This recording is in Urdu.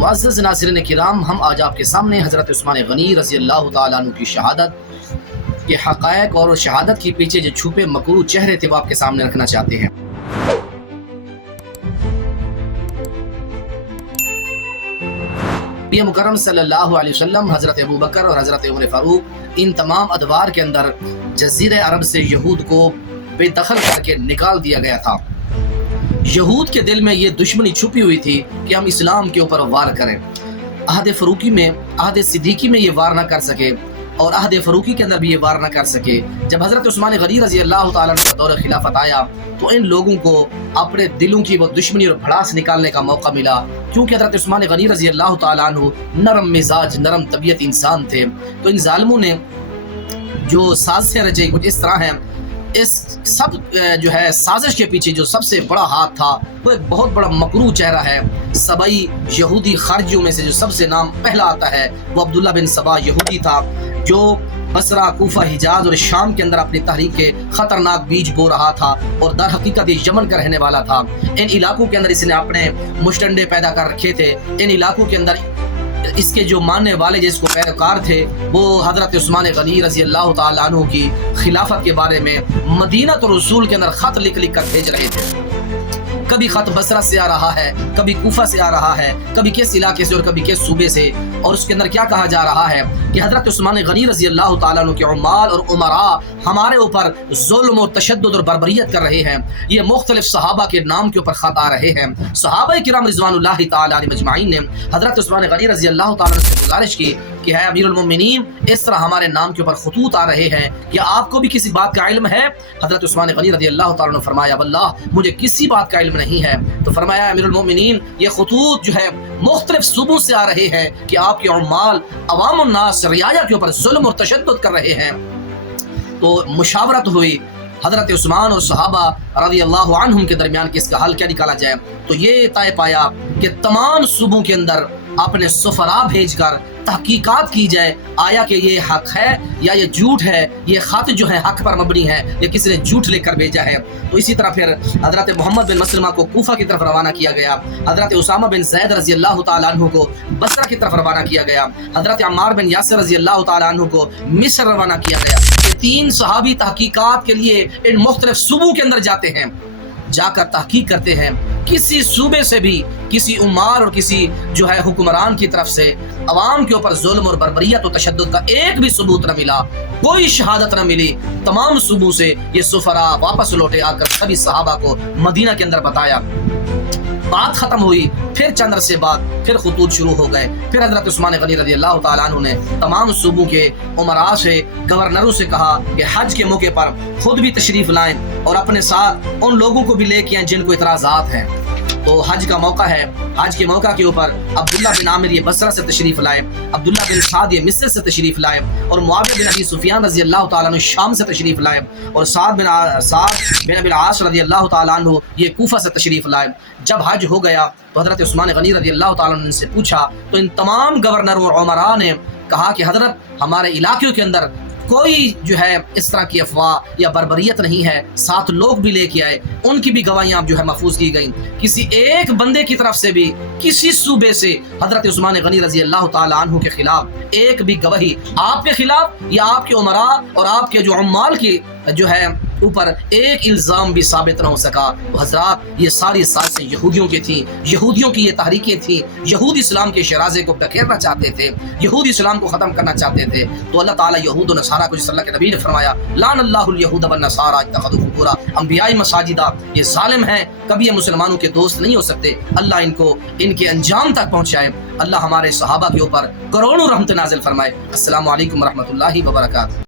معزز ناظرین کرام، ہم آج آپ کے سامنے حضرت عثمان غنی رضی اللہ تعالیٰ عنہ کی شہادت کے حقائق اور شہادت کے پیچھے جو چھپے مکروہ چہرے تھے وہ آپ کے سامنے رکھنا چاہتے ہیں۔ نبی مکرم صلی اللہ علیہ وسلم، حضرت ابوبکر اور حضرت عمر فاروق، ان تمام ادوار کے اندر جزیرہ عرب سے یہود کو بے دخل کر کے نکال دیا گیا تھا۔ یہود کے دل میں یہ دشمنی چھپی ہوئی تھی کہ ہم اسلام کے اوپر وار کریں۔ عہد فاروقی میں، عہد صدیقی میں یہ وار نہ کر سکے اور عہد فاروقی کے اندر بھی یہ وار نہ کر سکے۔ جب حضرت عثمان غنی رضی اللہ تعالیٰ عنہ کا دور خلافت آیا تو ان لوگوں کو اپنے دلوں کی وہ دشمنی اور بھڑاس نکالنے کا موقع ملا، کیونکہ حضرت عثمان غنی رضی اللہ تعالیٰ عنہ نرم مزاج، نرم طبیعت انسان تھے۔ تو ان ظالموں نے جو سازشیں رچی کچھ اس طرح ہیں، اس سب جو ہے سازش کے پیچھے جو سب سے بڑا ہاتھ تھا وہ ایک بہت بڑا مکروہ چہرہ ہے۔ سبئی یہودی خارجیوں میں سے جو سب سے نام پہلا آتا ہے وہ عبداللہ بن سبا یہودی تھا، جو بصرہ، کوفہ، حجاز اور شام کے اندر اپنی تحریک کے خطرناک بیج بو رہا تھا اور در حقیقت یہ یمن کا رہنے والا تھا۔ ان علاقوں کے اندر اس نے اپنے مشتنڈے پیدا کر رکھے تھے۔ ان علاقوں کے اندر اس کے جو ماننے والے جس کو پیروکار تھے وہ حضرت عثمان غنی رضی اللہ تعالیٰ عنہ کی خلافت کے بارے میں مدینہ رسول کے اندر خط لکھ لکھ کر بھیج رہے تھے۔ کبھی خط بصرہ سے آ رہا ہے، کبھی کوفہ سے آ رہا ہے، کبھی کس علاقے سے اور کبھی کس صوبے سے، اور اس کے اندر کیا کہا جا رہا ہے کہ حضرت عثمان غنی رضی اللہ تعالیٰ عنہ کے عمال اور امراء ہمارے اوپر ظلم اور تشدد اور بربریت کر رہے ہیں۔ یہ مختلف صحابہ کے نام کے اوپر خط آ رہے ہیں۔ صحابہ کرام رضوان اللہ تعالیٰ علیہ مجمعین نے حضرت عثمان غنی رضی اللہ تعالیٰ عنہ سے گزارش کی کہ ہے امیر المومنین، اس طرح ہمارے نام کے اوپر خطوط آ رہے ہیں، کیا آپ کو بھی کسی بات کا علم ہے؟ حضرت عثمان غنی رضی اللہ تعالیٰ عنہ فرمایا واللہ مجھے کسی بات کا علم نہیں ہے۔ تو فرمایا امیر المومنین، یہ خطوط جو ہے مختلف صوبوں سے آ رہے ہیں کہ آپ کے عمال عوام الناس رعایا کے اوپر ظلم اور تشدد کر رہے ہیں۔ تو مشاورت ہوئی حضرت عثمان اور صحابہ رضی اللہ عنہم کے درمیان کہ اس کا حل کیا نکالا جائے۔ تو یہ طے پایا کہ تمام صوبوں کے اندر اپنے سفراء بھیج کر تحقیقات کی جائے، آیا کہ یہ حق ہے یا یہ جھوٹ ہے، یہ خط جو ہے حق پر مبنی ہے یا کسی نے جھوٹ لے کر بھیجا ہے۔ تو اسی طرح پھر حضرت محمد بن مسلمہ کو کوفہ کی طرف روانہ کیا گیا، حضرت اسامہ بن زید رضی اللہ تعالیٰ عنہ کو بصرہ کی طرف روانہ کیا گیا، حضرت عمار بن یاسر رضی اللہ تعالیٰ عنہ کو مصر روانہ کیا گیا۔ یہ تین صحابی تحقیقات کے لیے ان مختلف صوبوں کے اندر جاتے ہیں، جا کر تحقیق کرتے ہیں۔ کسی صوبے سے بھی کسی عمار اور کسی جو ہے حکمران کی طرف سے عوام کے اوپر ظلم اور بربریت و تشدد کا ایک بھی ثبوت نہ ملا، کوئی شہادت نہ ملی۔ تمام صوبوں سے یہ سفراء واپس لوٹے، آ کر سبھی صحابہ کو مدینہ کے اندر بتایا۔ بات ختم ہوئی، پھر چند عرصے بعد پھر خطوط شروع ہو گئے۔ پھر حضرت عثمان غنی رضی اللہ تعالیٰ عنہ نے تمام صوبوں کے عمراء سے، گورنروں سے کہا کہ حج کے موقع پر خود بھی تشریف لائیں اور اپنے ساتھ ان لوگوں کو بھی لے کے آئیں جن کو اعتراضات ہیں۔ تو حج کا موقع ہے، حج کے موقع کے اوپر عبداللہ بن عامر یہ بصرہ سے تشریف لائے، عبداللہ بن سعد یہ مصر سے تشریف لائے، اور معاویہ بن ابی سفیان رضی اللہ تعالیٰ عنہ شام سے تشریف لائے، اور سعد بن ابی العاص رضی اللہ تعالیٰ عنہ یہ کوفہ سے تشریف لائے۔ جب حج ہو گیا تو حضرت عثمان غنی رضی اللہ تعالیٰ عنہ سے پوچھا تو ان تمام گورنروں اور عمراء نے کہا کہ حضرت ہمارے علاقوں کے اندر کوئی جو ہے اس طرح کی افواہ یا بربریت نہیں ہے، ساتھ لوگ بھی لے کے آئے، ان کی بھی گواہیاں جو ہے محفوظ کی گئیں۔ کسی ایک بندے کی طرف سے بھی کسی صوبے سے حضرت عثمان غنی رضی اللہ تعالیٰ عنہ کے خلاف ایک بھی گواہی آپ کے خلاف یا آپ کے عمراء اور آپ کے جو عمال کی جو ہے اوپر ایک الزام بھی ثابت نہ ہو سکا۔ تو حضرات یہ ساری سازشیں یہودیوں کی تھیں، یہودیوں کی یہ تحریکیں تھیں، یہود اسلام کے شرازے کو بکھیرنا چاہتے تھے، یہود اسلام کو ختم کرنا چاہتے تھے۔ تو اللہ تعالیٰ یہود و نصارہ کو جس اللہ کے نبی نے فرمایا لعن اللہ الیہود والنصارى اتخذوا قبور انبیاء مساجدہ، یہ ظالم ہیں، کبھی یہ مسلمانوں کے دوست نہیں ہو سکتے۔ اللہ ان کو ان کے انجام تک پہنچائے۔ اللہ ہمارے صحابہ کے اوپر کروڑوں رحمت نازل فرمائے۔ السلام علیکم ورحمۃ اللہ وبرکاتہ۔